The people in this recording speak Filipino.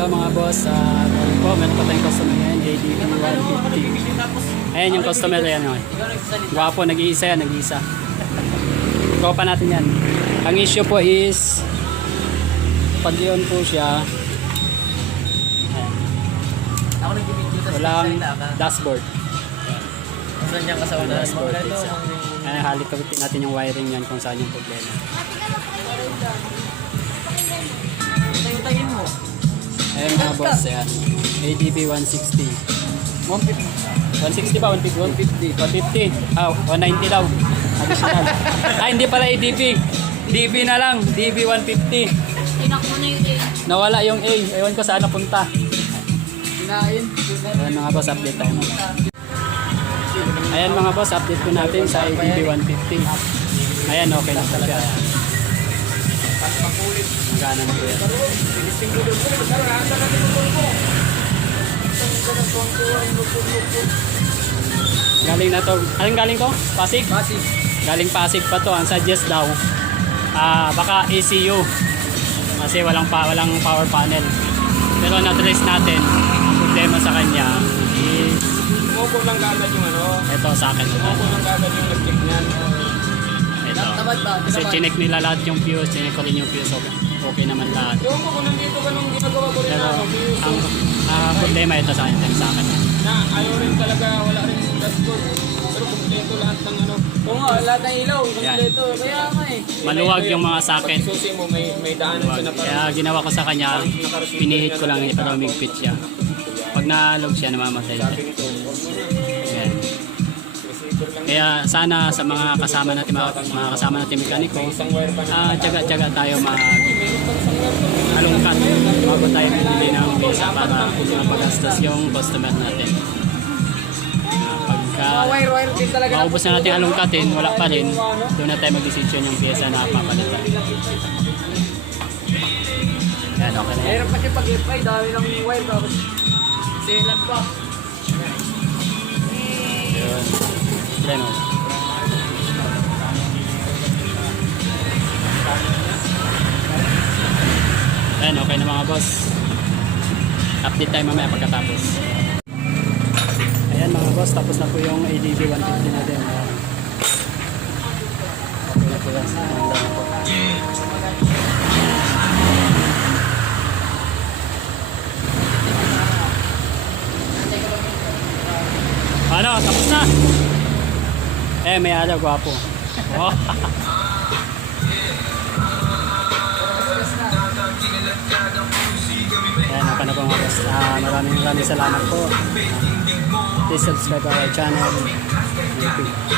Hello mga boss, po, meron pa tayong customer yan, JDB 150. Ayan yung customer yan. Gwapo, nag-iisa yan, nag-iisa. Tropa natin yan. Ang issue po is, pag yun po siya, Ako nag-video kasi walang dashboard. saan niyang kasawa na Dashboard. Ayan, halikapitin natin yung wiring yan kung saan yung problema. tayo mo. Ayan mga boss, ayan. ADB 160. 160 ba? 150? 150. 190 daw. Additional. Hindi pala ADB. DB na lang. DB 150. Tinak mo na yung A. Nawala yung A. Ewan ko saan napunta. Kinain. Ayan mga boss, update tayo mga. Ayan mga boss, update ko natin sa ADB 150. Ayan, okay na talaga. Magana na po yan. Galing na to. Anong galing to? Pasig? Pasig. Galing Pasig pa to. Ang suggest daw, baka ECU. Kasi walang power panel. Pero na-trace natin, ang problema sa kanya is Umupo lang kagad yung ano. ito sa akin. Umupo lang kagad yung nag-check niyan. Ito. Tamad ba? Kasi chinek nila lahat yung fuse, chinek ko rin yung fuse. Okay naman lahat. Yung ko kung nandito ka nung ginagawa ko rin Pero na. ang problema ito sa akin. Na ayaw rin talaga, wala rin dashboard. Pero kumpleto lahat ng ano. Oo nga, lahat ng ilaw. Yan. Kompleto. Kaya nga eh. Maluwag yung mga socket. Pag susi mo, may daanan siya na Kaya ginawa ko sa kanya, pinihit ko lang, hindi pa daw umigpit siya. Pag naalog siya, namamatay siya. Ayan. Kaya sana sa mga kasama natin, mekaniko, tiyaga tayo alungkat bago tayo bumili ng visa para mapagastos yung customer natin. Pagka Wire din talaga. maubos na natin alungkatin, wala pa rin, doon na tayo mag-decision yung pyesa na papalitan. Yan, okay na yan. Meron pa siya pag-ipay. Dami ng wire. Tapos selan pa. Yun. Then, ayan, okay na mga boss. Update tayo mamaya pagkatapos. Ayan mga boss, tapos na po yung ADB 150 natin. Okay na po yan. Ano, tapos na. May alaw, gwapo. Oh. Ayan, ako na po mga boss. Maraming salamat po. Please subscribe our channel. Thank you.